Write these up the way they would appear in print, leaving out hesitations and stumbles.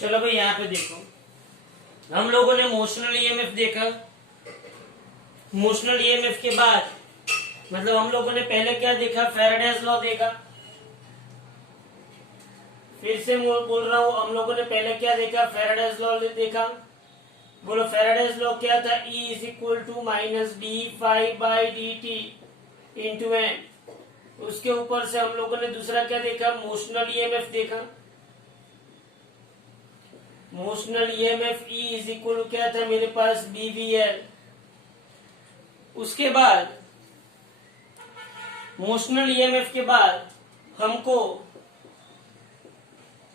चलो भाई यहाँ पे देखो, हम लोगों ने मोशनल ईएमएफ देखा। मोशनल ईएमएफ के बाद मतलब हम लोगों ने पहले क्या देखा, फैराडेज लॉ देखा। फिर से बोल रहा हूं, हम लोगों ने पहले क्या देखा, फैराडेज लॉ देखा। बोलो फैराडेज लॉ क्या था, E is equal to minus D phi by D T into N. उसके ऊपर से हम लोगों ने दूसरा क्या देखा, मोशनल ईएमएफ देखा। Motional EMF E is equal क्या था मेरे पास, BVL। उसके बाद मोशनल ईएमएफ के बाद हमको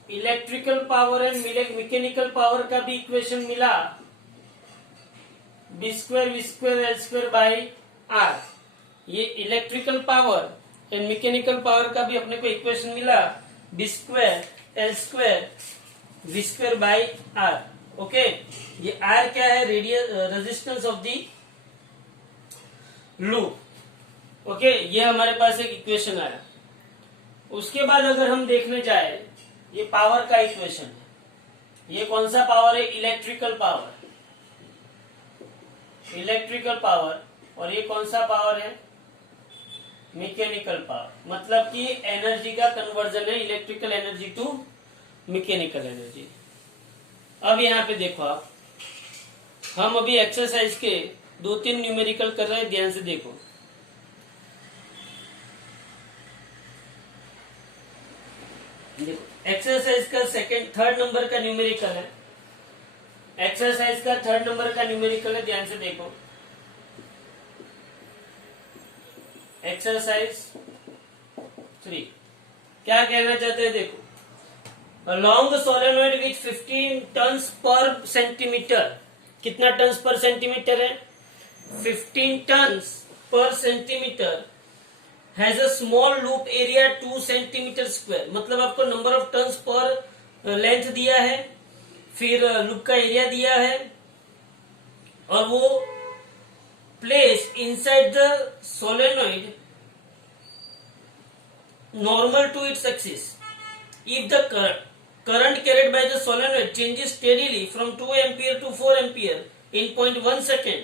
electrical power and mechanical power का भी इक्वेशन मिला, B square V square L square by R. ये electrical power and mechanical power का भी अपने को इक्वेशन मिला, B square L square V square by R. Okay, ये आर क्या है, resistance of the loop. Okay, ये हमारे पास एक इक्वेशन आया। उसके बाद अगर हम देखने जाए, ये पावर का इक्वेशन है। ये कौन सा पावर है, इलेक्ट्रिकल पावर। Electrical power. और ये कौन सा पावर है, मैकेनिकल पावर। मतलब कि एनर्जी का कन्वर्जन है, electrical energy to mechanical energy. अब यहाँ पे देखो आप, हम अभी एक्सरसाइज के 2-3 न्यूमेरिकल कर रहे हैं, ध्यान से देखो। एक्सरसाइज का थर्ड नंबर का न्यूमेरिकल है। एक्सरसाइज का 3rd नंबर का न्यूमेरिकल है, ध्यान से देखो। एक्सरसाइज 3 क्या कहना चाहते हैं, देखो। Long solenoid with 15 turns per centimetre. कितना टन्स पर सेंटीमीटर है, 15 turns per centimetre. Has a small loop area 2 centimetre square. मतलब आपको नंबर ऑफ टन्स पर लेंथ दिया है, फिर लूप का एरिया दिया है, और वो place inside the solenoid normal to its axis. If the current carried by the solenoid changes steadily from 2 ampere to 4 ampere in 0.1 second,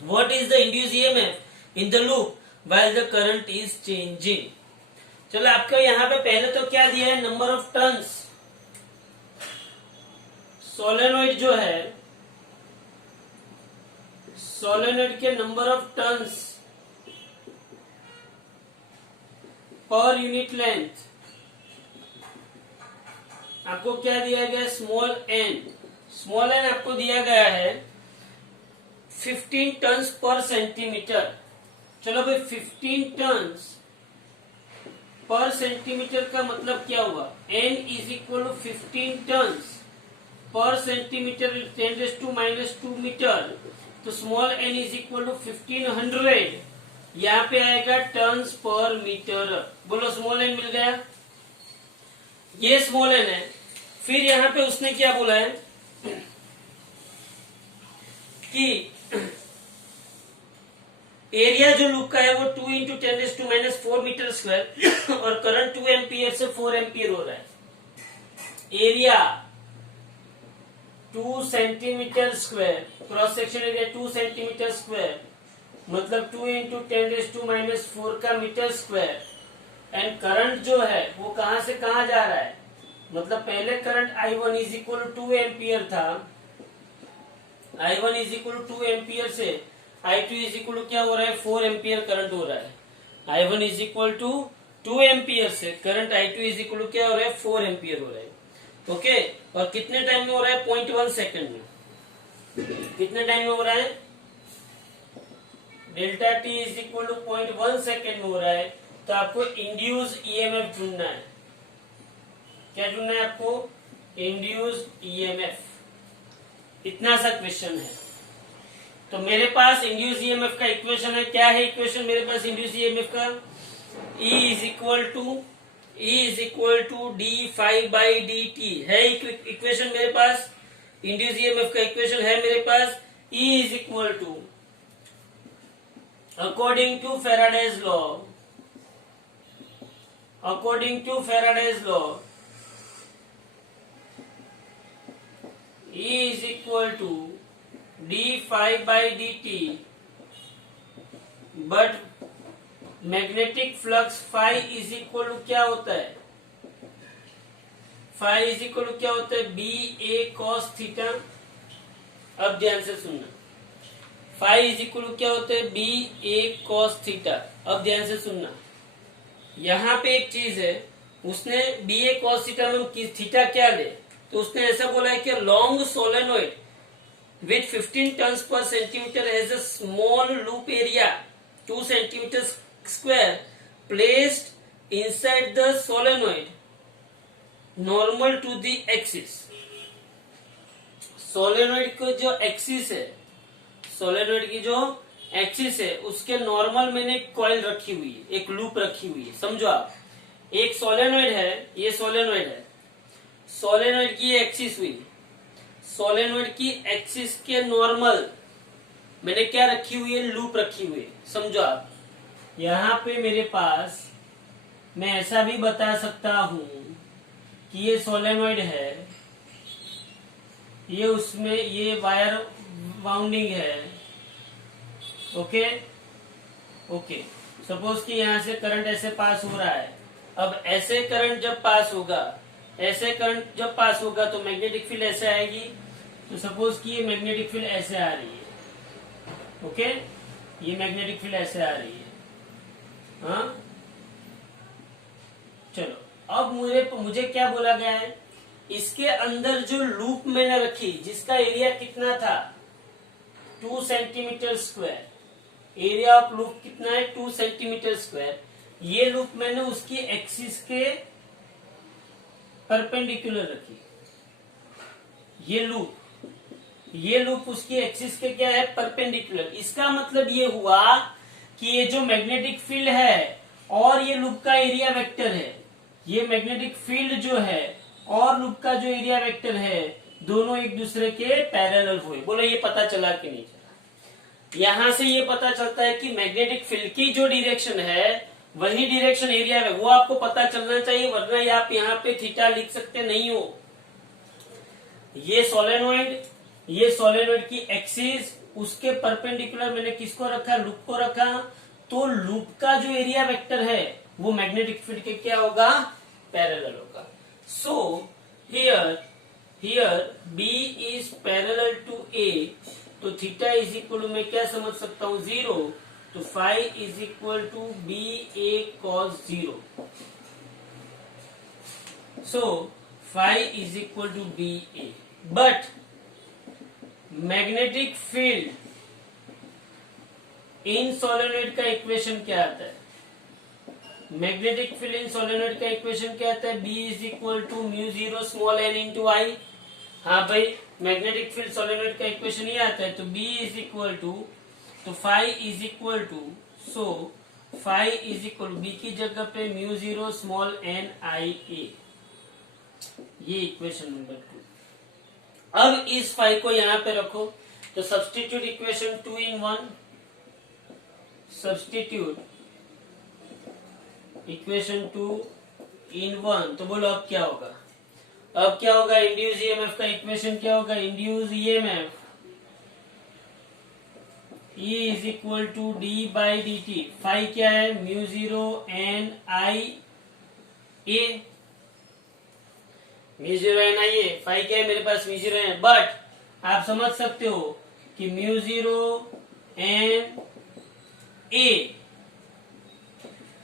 what is the induced EMF in the loop while the current is changing? चलो, आपको यहाँ पे पहले तो क्या दिया है, number of turns. Solenoid जो है, सोलेनोइड के number of turns per unit length आपको क्या दिया गया, स्मॉल एन। स्मॉल एन आपको दिया गया है 15 टन्स पर सेंटीमीटर। चलो भाई, 15 टन्स पर सेंटीमीटर का मतलब क्या हुआ, N is equal to 15 turns per centimetre 10⁻⁻² metre. तो small N is equal to 1500। यहाँ पे आएगा टन्स पर मीटर। बोलो, स्मॉल एन मिल गया, ये स्मॉल एन है। फिर यहाँ पे उसने क्या बोला है कि एरिया जो लूप का है वो 2 × 10⁻⁴ मीटर स्क्वायर, और करंट 2 एम्पियर से 4 एम्पियर हो रहा है। Area 2 centimetre square, cross section area 2 centimetre square, मतलब 2 × 10⁻⁴ का मीटर स्क्वायर। एंड करंट जो है वो कहां से कहां जा रहा है, मतलब पहले current I1 is equal to 2 ampere था। I1 is equal to 2 ampere से I2 इज इक्वल टू क्या हो रहा है, 4 एम्पियर करंट हो रहा है। I1 is equal to 2 ampere से current I2 is equal to क्या हो रहा है, 4 एम्पियर हो रहा है। ओके, और कितने टाइम में हो रहा है, 0.1 सेकेंड में। कितने टाइम में हो रहा है, delta T is equal to 0.1 second में हो रहा है। तो आपको इंड्यूस ईएमएफ ढूंढना है। क्या ढूंढना है आपको, इंड्यूस ईएमएफ। इतना सा क्वेश्चन है। तो मेरे पास इंड्यूस ईएमएफ का इक्वेशन है। क्या है इक्वेशन मेरे पास इंड्यूस ईएमएफ का, E is equal to d∅/dt है इक्वेशन मेरे पास। इंड्यूस ईएमएफ का इक्वेशन है मेरे पास, E is equal to, according to Faraday's law, equal to D phi by D T, but magnetic flux phi is equal to क्या होता है, फाई इज इक्वल टू क्या होता है, बी ए कॉस थीटा। अब ध्यान से सुनना, फाई इज इक्वल टू क्या होता है, बी ए कॉस थीटा। अब ध्यान से सुनना, यहाँ पे एक चीज है, उसने बी ए कॉस थीटा में थीटा क्या ले, तो उसने ऐसा बोला है कि long solenoid with 15 tons per centimeter has a small loop area 2 centimeters square placed inside the solenoid normal to the axis। Solenoid को जो एक्सिस है, सोलेनोइड की जो एक्सिस है उसके नॉर्मल मैंने एक कॉइल रखी हुई है, एक लूप रखी हुई है। समझो आप, एक सोलेनोइड है, ये सोलेनोइड है, सोलेनोइड की एक्सिस हुई, सोलेनोइड की एक्सिस के नॉर्मल मैंने क्या रखी हुई है, लूप रखी हुई है। समझो आप, यहाँ पे मेरे पास मैं ऐसा भी बता सकता हूं कि ये सोलेनोइड है, ये उसमें ये वायर वाउंडिंग है। ओके ओके, सपोज कि यहाँ से करंट ऐसे पास हो रहा है। अब ऐसे करंट जब पास होगा, ऐसे करंट जब पास होगा तो मैग्नेटिक फील्ड ऐसे आएगी। तो सपोज कि ये मैग्नेटिक फील्ड ऐसे आ रही है। ओके, ये मैग्नेटिक फील्ड ऐसे आ रही है। हाँ चलो, अब मुझे क्या बोला गया है, इसके अंदर जो लूप मैंने रखी जिसका एरिया कितना था, 2 centimetre square, area of loop कितना है, 2 सेंटीमीटर स्क्वायर। ये लूप मैंने उसकी एक्सिस के परपेंडिकुलर रखी। ये लूप उसकी एक्सिस के क्या है, परपेंडिकुलर। इसका मतलब ये हुआ कि ये जो मैग्नेटिक फील्ड है और ये लूप का एरिया वेक्टर है, ये मैग्नेटिक फील्ड जो है और लूप का जो एरिया वेक्टर है, दोनों एक दूसरे के पैरेलल हुए। बोलो ये पता चला कि नहीं चला? यहां से ये पता चलता है कि मैग्नेटिक फील्ड की जो डायरेक्शन है वही डायरेक्शन एरिया में, वो आपको पता चलना चाहिए, वरना आप यहाँ पे थीटा लिख सकते नहीं हो। ये सोलेनोइड की एक्सिस, उसके परपेंडिकुलर मैंने किसको रखा, लूप को रखा। तो लूप का जो एरिया वेक्टर है वो मैग्नेटिक फील्ड के क्या होगा, पैरेलल होगा। So here B is parallel to A, तो थीटा इज इक्वल टू मैं क्या समझ सकता हूं, 0। तो phi is equal to B A cos 0। So phi is equal to B A, but magnetic field in solenoid का equation क्या आता है, मैग्नेटिक फील्ड इन सोलेनोइड का इक्वेशन क्या आता है, B is equal to mu 0 small n into I. हाँ भाई, मैग्नेटिक फील्ड सोलेनोइड का इक्वेशन ये आता है। तो बी इज इक्वल टू, तो phi is equal to, so phi is equal B की जगह पे म्यू 0 स्मॉल एन आई ए, ये इक्वेशन नंबर 2। अब इस फाई को यहां पे रखो, तो substitute equation 2 in 1, substitute equation 2 in 1। तो बोलो अब क्या होगा, अब क्या होगा, इंड्यूस ईएमएफ का इक्वेशन क्या होगा, induce EMF E is equal to D by D T. Phi क्या है, mu 0 N I A, mu 0 N I A. Phi क्या है, मेरे पास म्यू 0 है, बट आप समझ सकते हो कि mu 0 N A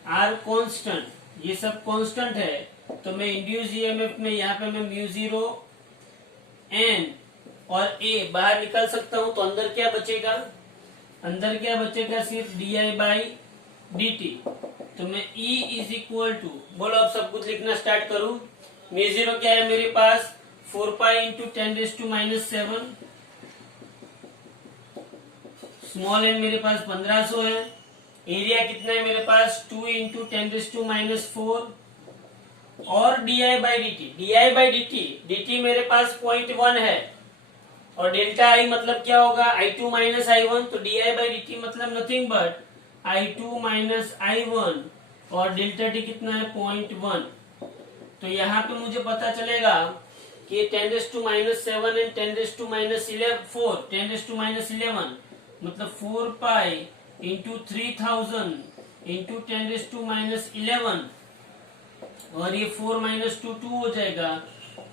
are constant, ये सब कांस्टेंट है। तो मैं इंड्यूस ईएमएफ में यहाँ पे मैं म्यू 0 एन और ए बाहर निकाल सकता हूं। तो अंदर क्या बचेगा, अंदर क्या बचेगा, सिर्फ D I by D T. तो मैं E इज इक्वल टू, बोलो अब सब कुछ लिखना स्टार्ट करूं। म्यू 0 क्या है मेरे पास, 4 पाई इंटू 10⁻⁻⁷, स्मॉल एन मेरे पास 1500 है। एरिया कितना है मेरे पास, 2 इंटू 10⁻⁴, और D I by D T मेरे पास 0.1 है, और डेल्टा आई मतलब क्या होगा, I2 माइनस I1। तो d I by D t मतलब nothing but I2 minus I1, और डेल्टा टी कितना है, 0.1। तो यहाँ पे मुझे पता चलेगा कि 10⁻⁻7 एंड 10⁻⁻4, 10⁻⁻11 मतलब 4 पाई इंटू 3000 इंटू 10⁻⁻11 और ये 4 - 2 2 हो जाएगा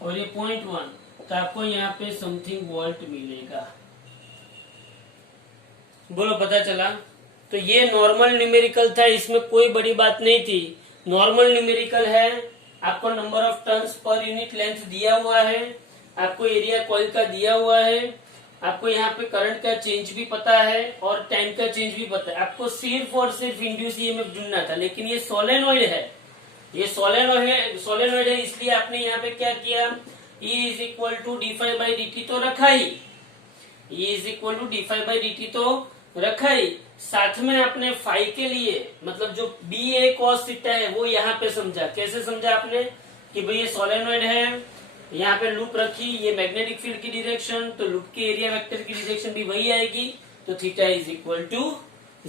और ये 0.1, तो आपको यहाँ पे समथिंग वोल्ट मिलेगा। बोलो पता चला? तो ये नॉर्मल न्यूमेरिकल था, इसमें कोई बड़ी बात नहीं थी। नॉर्मल न्यूमेरिकल है, आपको number of turns per unit length दिया हुआ है, आपको एरिया कॉइल का दिया हुआ है, आपको यहाँ पे करंट का चेंज भी पता है और टाइम का चेंज भी पता है। आपको सिर्फ और सिर्फ इंड्यूस ईएमएफ ढूंढना था, लेकिन ये सोलेनॉइड है, ये सोलेनॉइड है, इसलिए आपने यहाँ पे क्या किया, E is equal to d∅dt तो रखा ही, E is equal to d∅dt तो रखा ही, साथ में आपने फाई के लिए मतलब जो BA cos थीटा है वो यहाँ पे समझा। कैसे समझा आपने कि भाई ये सोलेनॉइड है, यहाँ पे लूप रखी, ये मैग्नेटिक फील्ड की डायरेक्शन, तो लूप के एरिया वेक्टर की डायरेक्शन भी वही आएगी, तो theta is equal to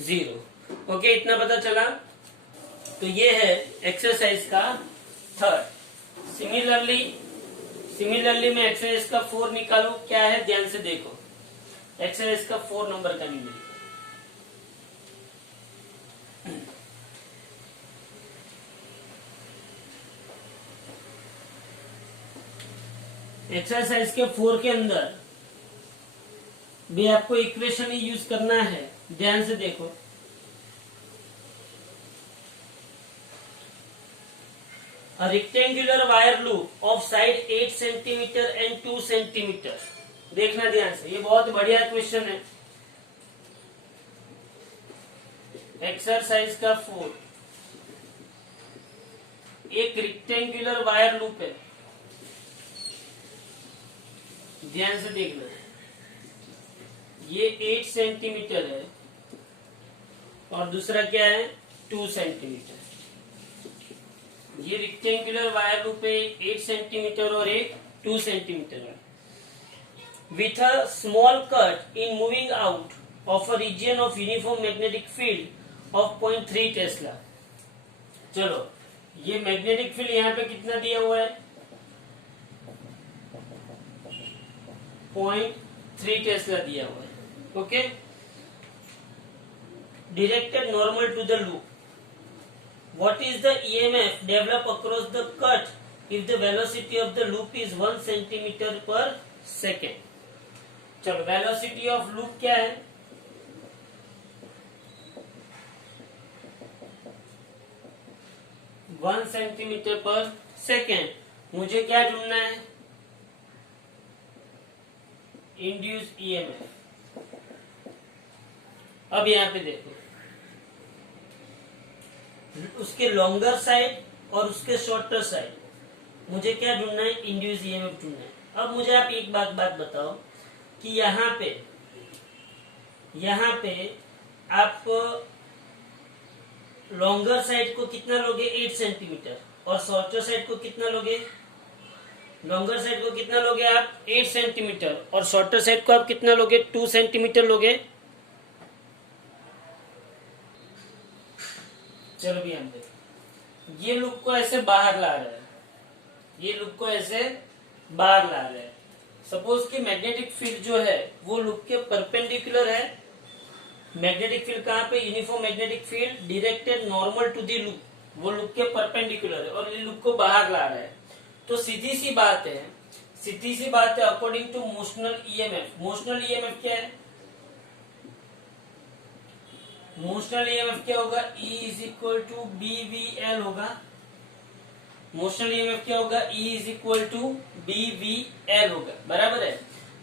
0। Okay, इतना पता चला। तो ये है एक्सरसाइज का थर्ड। सिमिलरली मैं एक्सरसाइज का 4 निकालू, क्या है ध्यान से देखो। एक्सरसाइज का 4 नंबर का न्यूमेरिकल, एक्सरसाइज के 4 के अंदर भी आपको इक्वेशन ही यूज करना है, ध्यान से देखो। A rectangular wire loop of side 8 cm and 2 cm, देखना ध्यान से, ये बहुत बढ़िया क्वेश्चन है। एक्सरसाइज का 4, एक रेक्टेंगुलर वायर लूप है, ध्यान से देखना है, ये 8 सेंटीमीटर है और दूसरा क्या है 2 सेंटीमीटर। ये रेक्टेंगुलर वायर लूप है, 8 सेंटीमीटर और एक 2 सेंटीमीटर है, with a small cut in moving out of a region of uniform magnetic field of 0.3 tesla. चलो, ये मैग्नेटिक फील्ड यहाँ पे कितना दिया हुआ है, 0.3 टेस्ला दिया हुआ है। Okay, directed normal to the loop, what is the EMF develop across the cut if the velocity of the loop is 1 centimeter per second। चलो, वेलोसिटी ऑफ लूप क्या है, वन सेंटीमीटर पर सेकेंड। मुझे क्या ढूंढना है, इंड्यूस ईएमएफ। अब यहां पे देखो, उसके लॉन्गर साइड और उसके शॉर्टर साइड मुझे क्या ढूंढना है, इंड्यूस ईएमएफ ढूंढना है। अब मुझे आप एक बात बताओ कि यहाँ पे आप लॉन्गर साइड को कितना लोगे, 8 सेंटीमीटर, और शॉर्टर साइड को कितना लोगे, लॉन्गर साइड को कितना लोगे आप 8 सेंटीमीटर, और शॉर्टर साइड को आप कितना लोगे 2 सेंटीमीटर लोगे। चलो भी हम देखें, ये लूप को ऐसे बाहर ला रहा है, ये लूप को ऐसे बाहर ला रहा है। सपोज कि मैग्नेटिक फील्ड जो है वो लूप के परपेंडिकुलर है। मैग्नेटिक फील्ड कहाँ पे, uniform magnetic field directed normal to the loop, वो लूप के परपेंडिकुलर है और ये लूप को बाहर ला रहा है। तो सीधी सी बात है according to motional EMF. Motional EMF क्या है, मोशनल ईएमएफ क्या होगा, E is equal to BVL होगा। मोशनल ईएमएफ क्या होगा, E is equal to BVL होगा, बराबर है।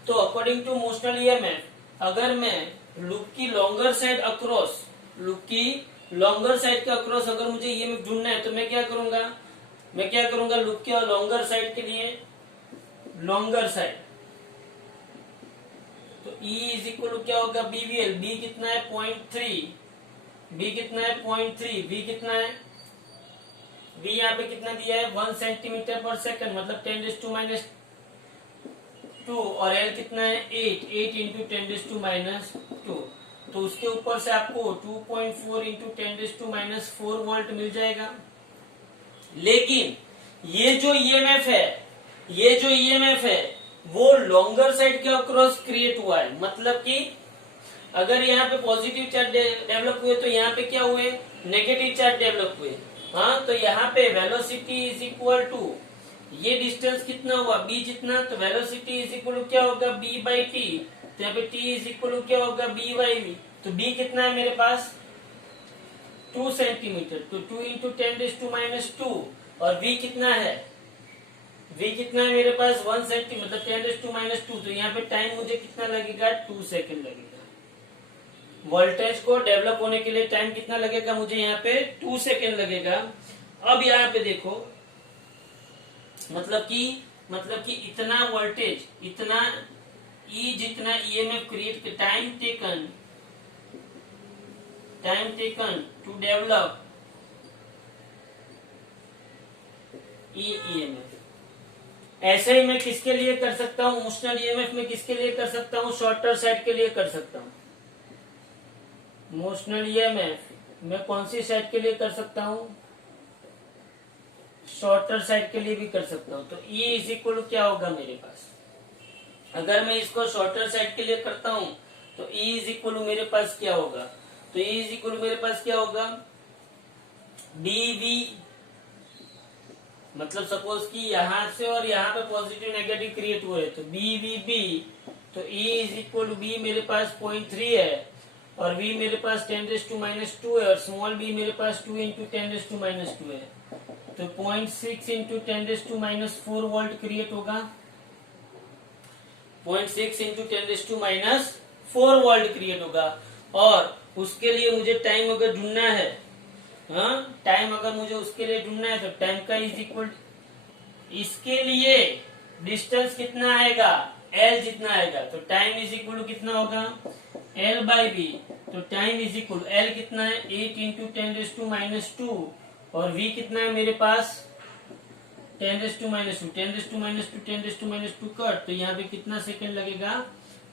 तो अकॉर्डिंग टू मोशनल ईएमएफ अगर मैं लूप की लॉन्गर साइड अक्रॉस, लूप की लॉन्गर साइड के अक्रॉस अगर मुझे ईएमएफ ढूंढना है तो मैं क्या करूंगा, लूप के लॉन्गर साइड के लिए लॉन्गर साइड, तो E इज इक्वल टू क्या होगा BVL। B कितना है 0.3, B कितना है 0.3, V कितना है, V यहाँ पे कितना दिया है 1 सेंटीमीटर पर सेकंड, मतलब 10⁻², और L कितना है 8 इंटू 10⁻², तो उसके ऊपर से आपको 2.4 इंटू 10⁻⁴ वोल्ट मिल जाएगा। लेकिन ये जो ईएमएफ है ये जो ईएमएफ है वो लॉन्गर साइड के अक्रॉस क्रिएट हुआ है, मतलब कि अगर यहाँ पे पॉजिटिव चार्ज डेवलप हुए तो यहाँ पे क्या हुए, नेगेटिव चार्ज डेवलप हुए। हाँ, तो यहाँ पे वेलोसिटी इज इक्वल टू, ये डिस्टेंस कितना हुआ b जितना, तो वेलोसिटी इज इक्वल टू क्या होगा b बाई टी, तो यहाँ पे t इज इक्वल टू क्या होगा b बाई v। तो b कितना है मेरे पास 2 सेंटीमीटर, तो 2 इंटू 10⁻², और v कितना है, v कितना है मेरे पास 1 सेंटीमीटर, मतलब 10⁻²। तो यहाँ पे टाइम मुझे कितना लगेगा 2 सेकेंड लगेगा। वोल्टेज को डेवलप होने के लिए टाइम कितना लगेगा मुझे, यहाँ पे 2 सेकेंड लगेगा। अब यहाँ पे देखो, मतलब कि इतना वोल्टेज, इतना ई जितना EMF create, time taken to develop EMF. ऐसे ही मैं किसके लिए कर सकता हूँ, मोशनल ईएमएफ में किसके लिए कर सकता हूँ, शॉर्टर साइड के लिए कर सकता हूँ। मोशनल ईएमएफ मैं कौन सी साइड के लिए कर सकता हूँ, शॉर्टर साइड के लिए भी कर सकता हूँ। तो E इज इक्वल क्या होगा मेरे पास, अगर मैं इसको शॉर्टर साइड के लिए करता हूँ तो E इज इक्वल मेरे पास क्या होगा, तो E इज इक्वल मेरे पास क्या होगा dV, मतलब सपोज कि यहाँ से और यहाँ पे पॉजिटिव नेगेटिव क्रिएट हुए तो BVB, तो E is equal to B मेरे पास 0.3 है और V मेरे पास 10⁻² है और स्मॉल b मेरे पास 2 इंटू 10⁻² है, तो 0.6 इंटू 10⁻4 वोल्ट क्रिएट होगा, 0.6 इंटू 10⁻4 वोल्ट क्रिएट होगा। और उसके लिए मुझे टाइम अगर ढूंढना है, हाँ टाइम अगर मुझे उसके लिए ढूंढना है तो टाइम का इज इक्वल, इसके लिए डिस्टेंस कितना आएगा L जितना आएगा, तो टाइम इज इक्वल कितना होगा L बाई बी, तो टाइम इज इक्वल L कितना है 8 इंटू 10⁻², और V कितना है मेरे पास 10⁻², 10⁻² कट, तो यहाँ पे कितना सेकंड लगेगा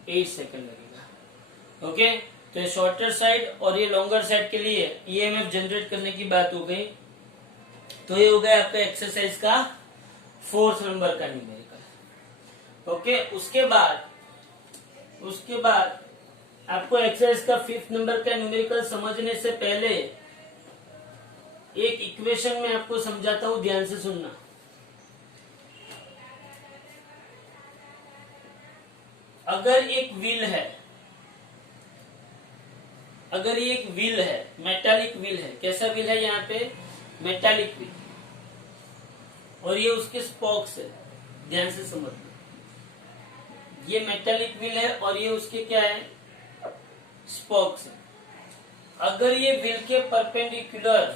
8 सेकंड लगेगा। ओके, तो ये शॉर्टर साइड और ये लॉन्गर साइड के लिए ईएमएफ जनरेट करने की बात हो गई। तो ये हो गया आपका एक्सरसाइज का 4th नंबर का न्यूमेरिकल। ओके, उसके बाद आपको एक्सरसाइज का 5th नंबर का न्यूमेरिकल समझने से पहले एक इक्वेशन में आपको समझाता हूं, ध्यान से सुनना। अगर एक व्हील है, अगर ये एक व्हील है, मेटालिक व्हील है, कैसा व्हील है यहाँ पे मेटालिक व्हील, और ये उसके स्पोक्स है, ध्यान से समझना। ये मेटालिक व्हील है और ये उसके क्या है स्पोक्स है। अगर ये व्हील के परपेंडिकुलर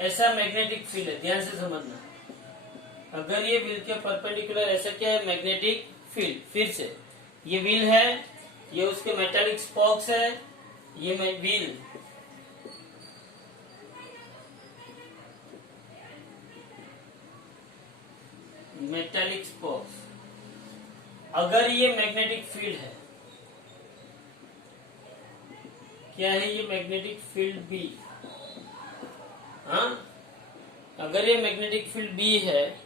ऐसा मैग्नेटिक फील्ड है, ध्यान से समझना। अगर ये व्हील के परपेंडिकुलर ऐसा क्या है मैग्नेटिक फील्ड, फिर से ये व्हील है, ये उसके मेटालिक स्पोक्स है, ये व्हील मेटालिक स्पोक्स। अगर ये मैग्नेटिक फील्ड है, क्या है ये मैग्नेटिक फील्ड बी, हाँ अगर ये मैग्नेटिक फील्ड बी है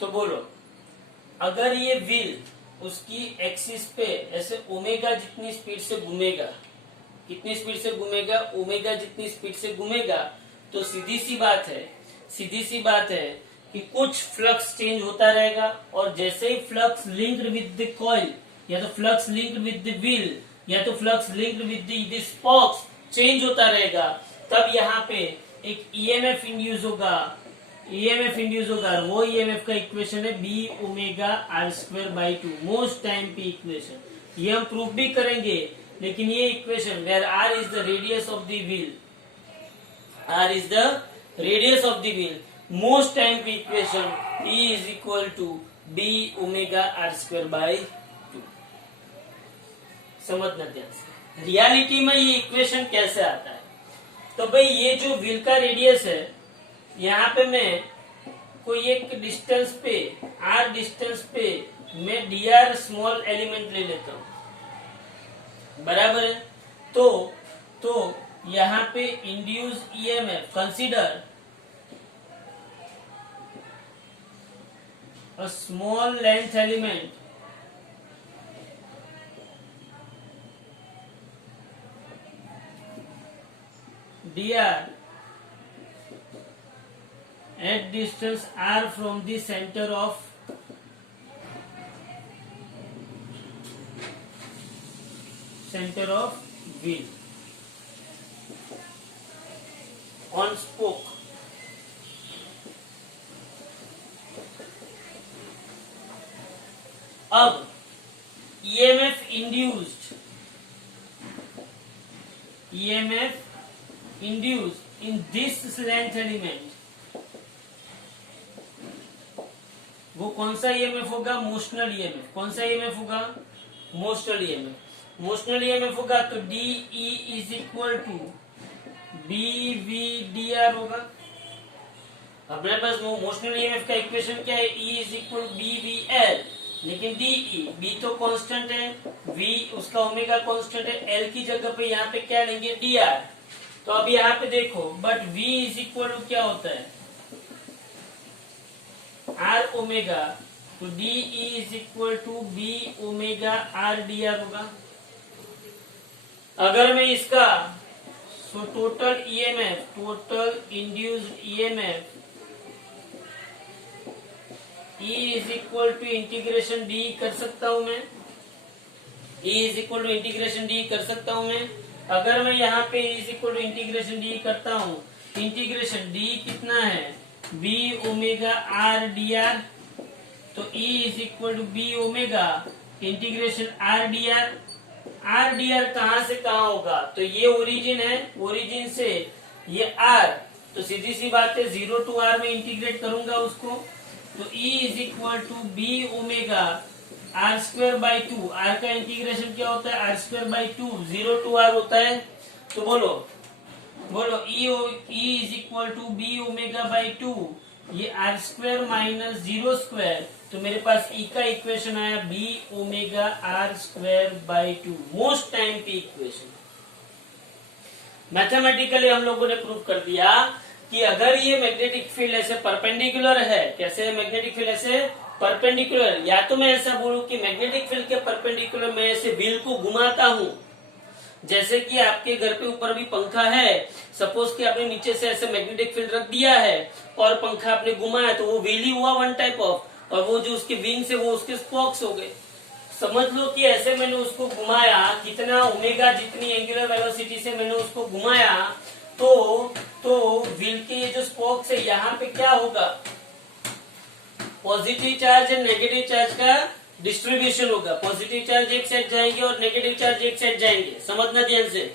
तो बोलो अगर ये व्हील उसकी एक्सिस पे ऐसे ओमेगा जितनी स्पीड से घूमेगा, कितनी स्पीड से घूमेगा ओमेगा जितनी स्पीड से घूमेगा, तो सीधी सी बात है कि कुछ फ्लक्स चेंज होता रहेगा, और जैसे ही flux linked with the coil, या तो flux linked with the wheel, या तो flux linked with the spokes change होता रहेगा, तब यहाँ पे एक ईएमएफ इंड्यूस होगा, वो ईएमएफ का इक्वेशन है B omega r²/2, most time पे इक्वेशन। ये हम प्रूफ भी करेंगे, लेकिन ये equation where r is the radius of the wheel, most time पे equation E is equal to B omega r²/2। समझना ध्यान से, रियलिटी में ये इक्वेशन कैसे आता है। तो भाई ये जो व्हील का रेडियस है, यहाँ पे मैं कोई एक डिस्टेंस पे r डिस्टेंस पे मैं dr स्मॉल एलिमेंट ले लेता हूं, बराबर है। तो यहाँ पे induce EMF, consider a small length element dr at distance r from the center of wheel on spoke. अब EMF induced in this length element, वो कौन सा EMF होगा? Motional EMF. कौन सा EMF होगा? Motional EMF. मोशनल EMF होगा तो DE is equal to BVDR होगा. अपने पास वो मोशनल EMF का इक्वेशन क्या है? E is equal to BVL, लेकिन DE, B तो कांस्टेंट है, V उसका ओमेगा कांस्टेंट है, L की जगह पे यहाँ पे क्या लेंगे? DR. तो अब यहाँ पे देखो, but V is equal to क्या होता है? R ओमेगा, तो DE is equal to B omega R DR होगा. अगर मैं इसका total EMF, total induced EMF E is equal to integration D कर सकता हूं मैं. E is equal to integration D कर सकता हूं मैं. अगर मैं यहाँ पे E is equal to integration D करता हूं, इंटीग्रेशन D कितना है? B omega R DR. तो E is equal to B omega integration R DR. R DR कहां से कहां होगा? तो ये ओरिजिन है, ओरिजिन से ये R, तो सीधी सी बात है 0 टू R में इंटीग्रेट करूंगा उसको. तो E is equal to B omega R square by 2. R का इंटीग्रेशन क्या होता है? R square by 2. 0 to R होता है. तो बोलो E is equal to B omega by 2. ये R स्क्वायर माइनस 0 स्क्वायर, तो मेरे पास E का इक्वेशन आया B omega R square by 2. Most time पे इक्वेशन. मैथमेटिकली हम लोगों ने प्रूव कर दिया कि अगर ये मैग्नेटिक फील्ड ऐसे परपेंडिकुलर है, कैसे मैग्नेटिक फील्ड ऐसे परपेंडिकुलर, या तो मैं ऐसा बोलूं कि मैग्नेटिक फील्ड के परपेंडिकुलर मैं ऐसे व्हील को घुमाता हूं, जैसे कि आपके घर पे ऊपर भी पंखा है, सपोज कि आपने नीचे से ऐसे मैग्नेटिक फील्ड रख दिया है और पंखा आपने घुमाया, तो वो व्हील ही हुआ वन टाइप ऑफ, और वो जो उसके विंग्स है वो उसके स्पोक्स हो गए. समझ लो कि ऐसे मैंने उसको घुमाया, कितना ओमेगा जितनी एंगुलर वेलोसिटी से मैंने उसको घुमाया, तो व्हील के ये जो स्पोक्स है यहाँ पे क्या होगा? Positive charge and negative charge का डिस्ट्रीब्यूशन होगा. पॉजिटिव चार्ज एक साइड जाएंगे और नेगेटिव चार्ज एक साइड जाएंगे. समझना ध्यान से.